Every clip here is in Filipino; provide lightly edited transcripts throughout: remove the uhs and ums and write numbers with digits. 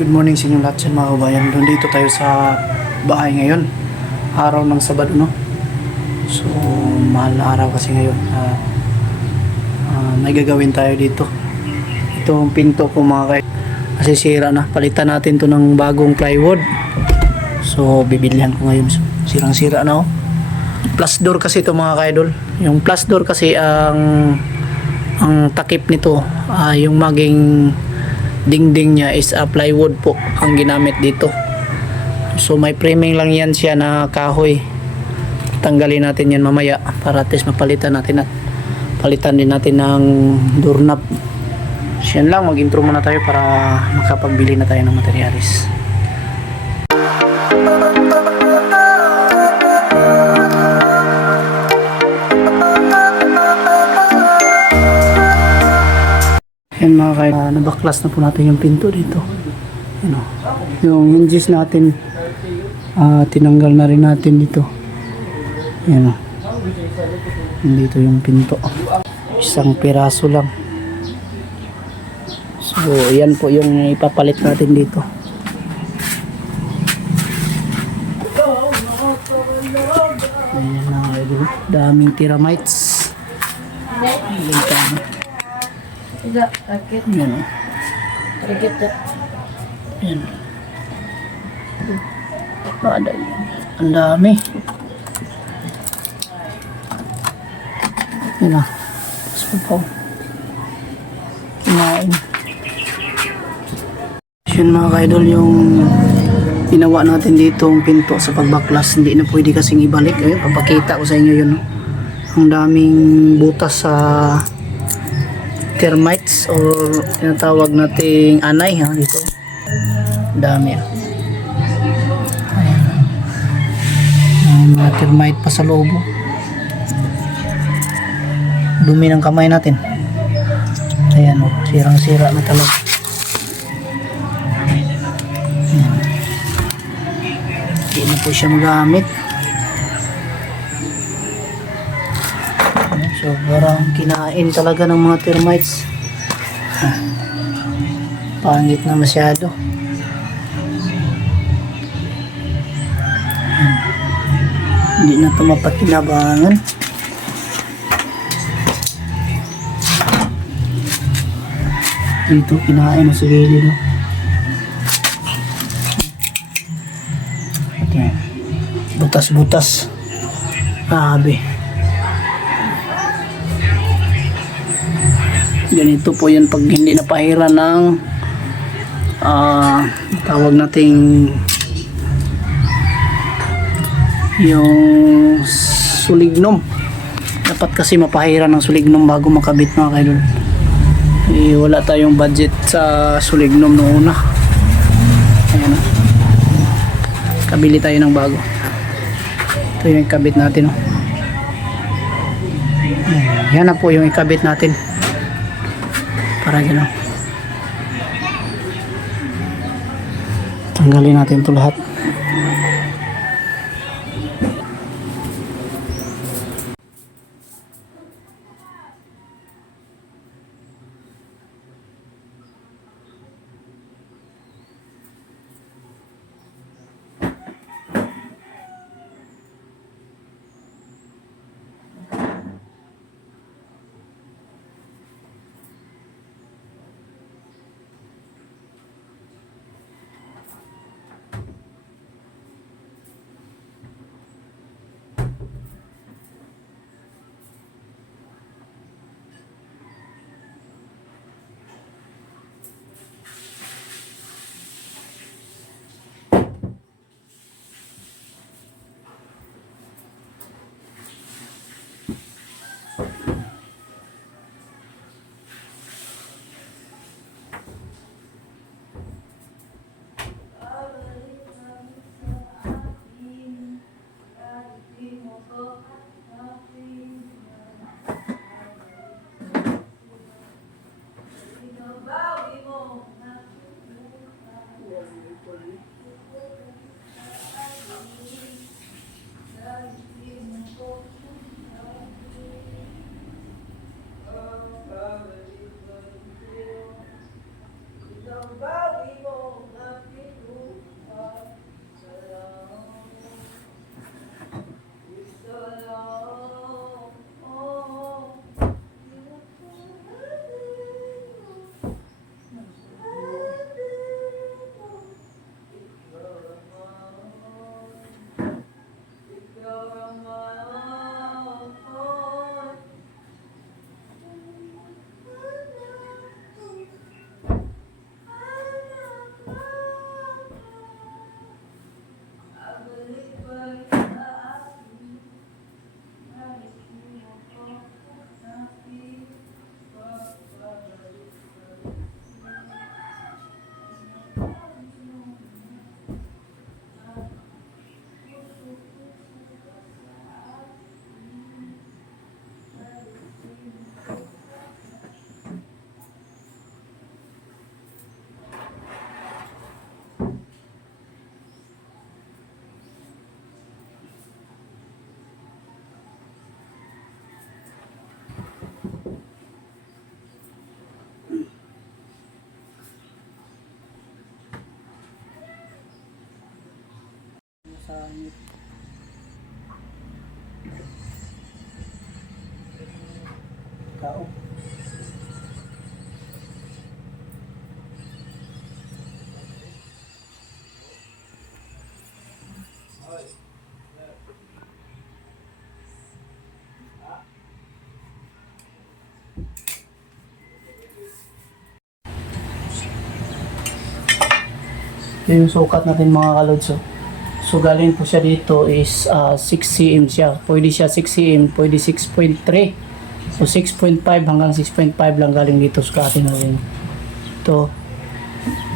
Good morning sa inyo lahat dyan mga kabayan. Dito tayo sa bahay ngayon. Araw ng Sabado, no? So, mahal na araw kasi ngayon. May gagawin tayo dito. Ito ang pinto ko mga kay. Kasi sira na. Palitan natin to ng bagong plywood. So, bibilihan ko ngayon. Sirang-sira na, oh. Plus door kasi ito mga kaidol. Yung plus door kasi ang takip nito, yung maging dingding niya is plywood po ang ginamit dito. So may framing lang yan siya na kahoy. Tanggalin natin yan mamaya para at least mapalitan natin at palitan din natin ng doorknob. So yan lang, mag-intro muna tayo para makapagbili na tayo ng materialis. Yan mga kaya, nabaklas na po natin yung pinto dito. Ano, yung hinges natin, tinanggal na rin natin dito. Yan o. Dito yung pinto. Isang piraso lang. So, yan po yung ipapalit natin dito. Ayan na, daming termites. Tidak, sakit. Yan o. Sakit tak? Yan. Ada. Ang dami. Yan na. So po. Kinain. Yun mga kaidol, yung ginawa natin dito ang pinto sa pagbaklas. Hindi na pwede kasing ibalik. Ayun, papakita ko sa inyo yun. Ang daming butas sa termites or tinatawag nating anay dito. Dami. Ayan. Mga termite pa sa loob. Dumi ng kamay natin. Ayan, sirang-sira na talaga. Ayan. Hindi na po siya magamit. So parang kinain talaga ng mga termites. Pangit na masyado. Hindi na ito mapatinabangan. Dito kinain mo sa gilid. Butas-butas. Grabe. Ganito po yun pag hindi napahira ng tawag nating yung sulignum. Dapat kasi mapahira ng sulignum bago makabit mga kaidol. Wala tayong budget sa sulignum noong una. Ayan, kabili tayo ng bago. Ito yung ikabit natin. Yan na po yung ikabit natin. Para gano'n. Tanggalin natin ito lahat. sa kao. Ito yung sukat natin mga kalods. So galing po siya dito is 6 cm siya. Pwede siya 6 cm, pwede 6.3. So 6.5 hanggang 6.5 lang galing dito sukatin natin. Ito,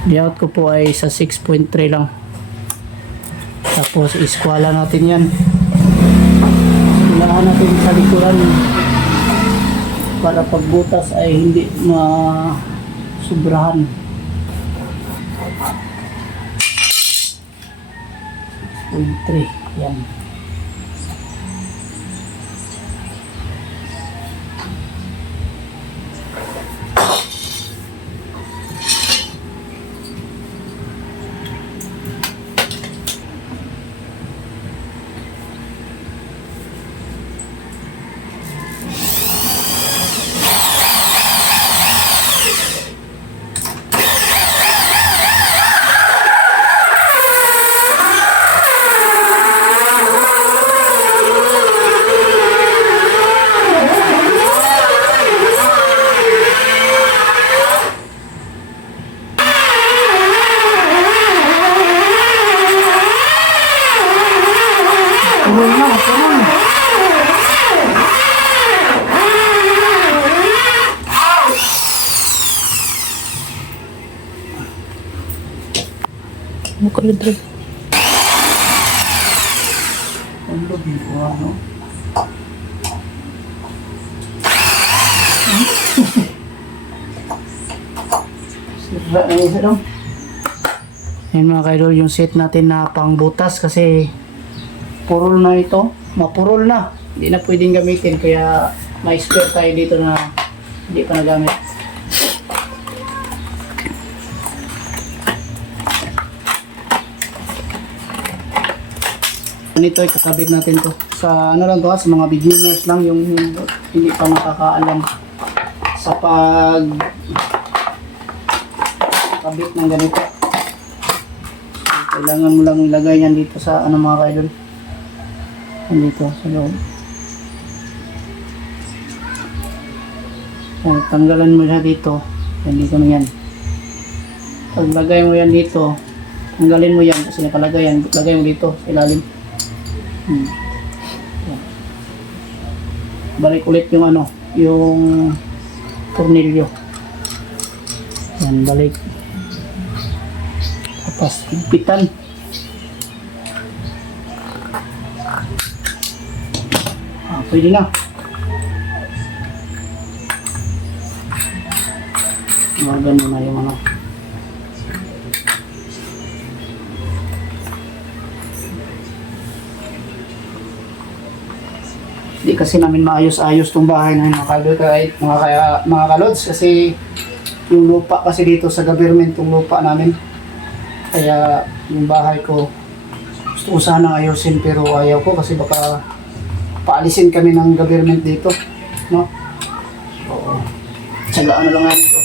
layout ko po ay sa 6.3 lang. Tapos iskwala natin yan. Ilahan natin sa likuran para pagbutas ay hindi sobrahan. 0.3 yan. Mukulidrig. Ang loob ko ano? Sira na isa daw. Ayan mga kaidol, yung set natin na pangbutas kasi purol na ito. Mapurol na. Hindi na pwedeng gamitin kaya may spare tayo dito na hindi pa nagamit. Ito ay kakabit natin to sa ano lang to sa mga beginners lang yung hindi pa nakakaalam sa kabit ng ganito. Kailangan mo lang ilagay yan dito sa ano mga kaidol, dito sa loob. Tanggalan mo siya dito, yan dito na yan. Pag lagay mo yan dito, tanggalin mo yan kasi nakalagay yan, lagay mo dito sa ilalim. Balik ulit yung ano, yung tornilyo. Yan, balik. Tapos higpitan. Pwede na. Maganda na yung ano. Hindi kasi namin maayos-ayos tong bahay na mga kalods kasi yung lupa kasi dito sa government yung lupa namin. Kaya yung bahay ko gusto ko sana ayusin pero ayaw ko kasi baka paalisin kami ng government dito, no? Oo. Tsagaan na lang namin ito.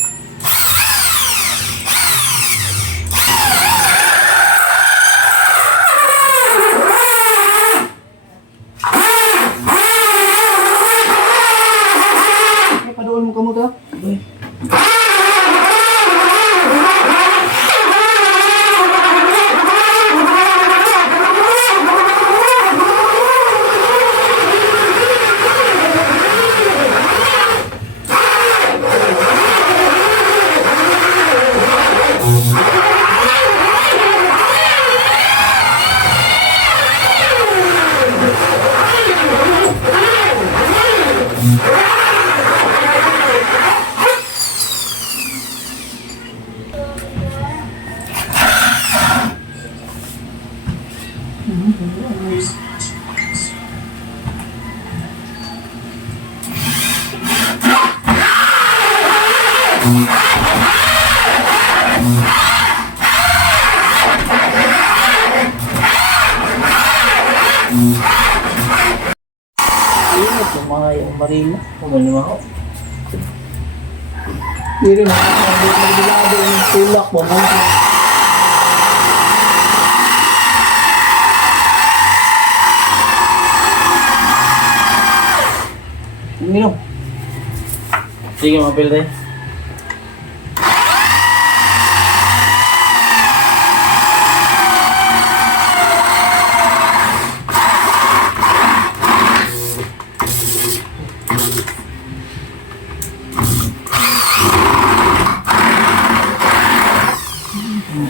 Padoon mo kamo to? rin na. Kumanin mo ako. Hindi rin, magbilado yung tulak mo. Uminom. Sige, mapil tayo.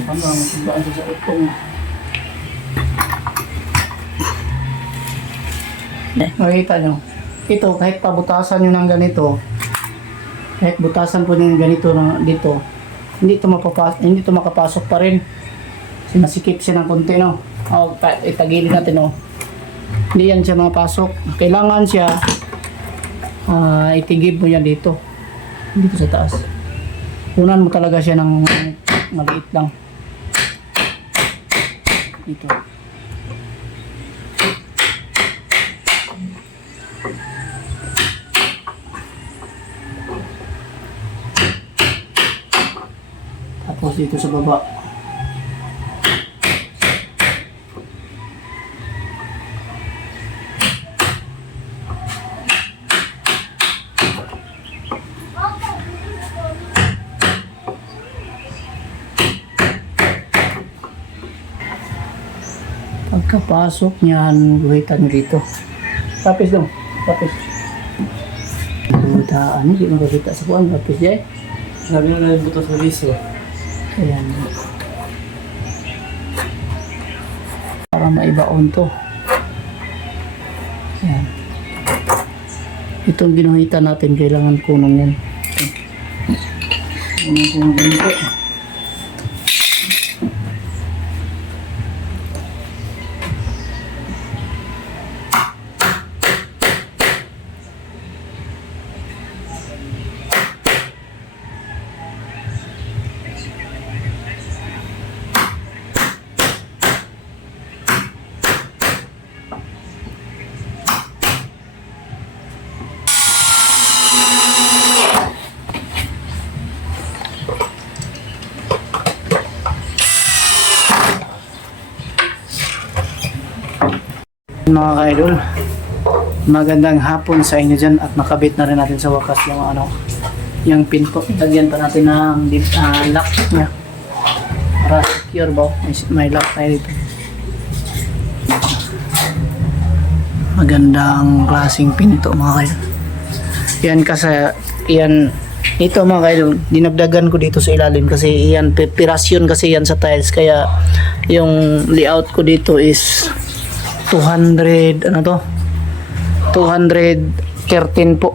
Ano, masibaan sa utong. Makikita nyo, ito kahit pabutasan nyo ng ganito, kahit butasan po nyo ng ganito dito, hindi ito makapasok pa rin. Sinasikip siya ng konti, no? O, itagilin natin, no? Hindi yan siya makapasok. Kailangan siya itigib mo yan dito sa taas. Unan mo talaga siya ng maliit lang dito. Tapos dito sa baba. Pagkapasok niyan, guhitan nyo dito. Tapos dong, tapos. Butaan, hindi makakita sa kuwan. Tapos dyan. Sabi mo na yung butos sa liso. Ayan. Para maibaon to. Ayan. Itong ginuhitan natin, kailangan kunong yan. Kunong ganito. Mga ka-idol, magandang hapon sa inyo dyan at nakabit na rin natin sa wakas yung pinto. Lagyan pa natin ng lock niya para secure ba? May lock tayo dito. Magandang klaseng pinto mga ka-idol. Yan kasi ito mga ka-idol, dinagdagan ko dito sa ilalim kasi yan pirasyon kasi yan sa tiles, kaya yung layout ko dito is 213 po.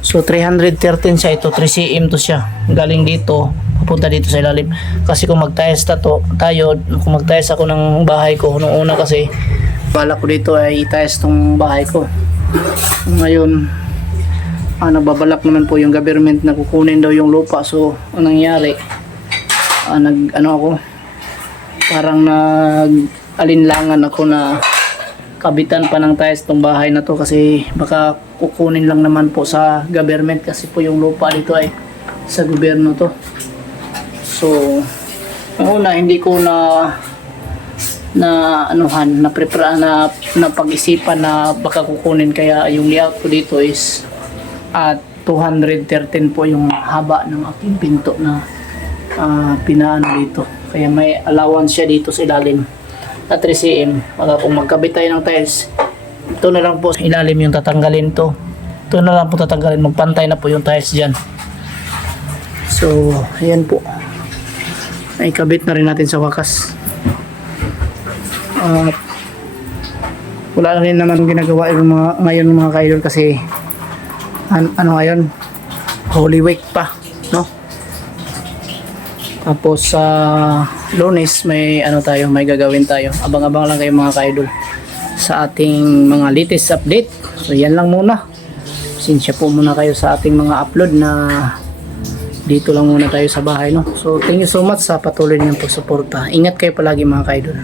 So 313 siya, ito 3 cm to siya. Galing dito, papunta dito sa ilalim. Kasi kung mag-tiles kung mag-tiles ako ng bahay ko nung una, kasi bala ko dito ay i-tiles tong bahay ko. Ngayon, nababalak naman po yung government na kukunin daw yung lupa. So anong nangyari? Parang alinlangan ako na kabitan pa ng tiles tong bahay na to, kasi baka kukunin lang naman po sa government, kasi po yung lupa dito ay sa gobyerno to. So una, hindi ko prepare na pag-isipan na baka kukunin, kaya yung layout ko dito is at 213 po yung haba ng aking pinto na pinaano dito, kaya may allowance siya dito sa ilalim at 3 cm. Kung magkabit tayo ng tiles, ito na lang po sa ilalim yung tatanggalin to. Ito na lang po tatanggalin, magpantay na po yung tiles dyan. So ayan po, naikabit na rin natin sa wakas. Wala na rin naman ginagawa yung ngayon mga ka-idol, kasi ngayon Holy Week pa, no? Tapos sa Lunes may may gagawin tayo. Abang-abang lang kayo mga ka-idol sa ating mga latest update. So yan lang muna. Sinsya po muna kayo sa ating mga upload na dito lang muna tayo sa bahay, no? So thank you so much sa patuloy niyong pagsuporta. Ingat kayo palagi mga ka-idol.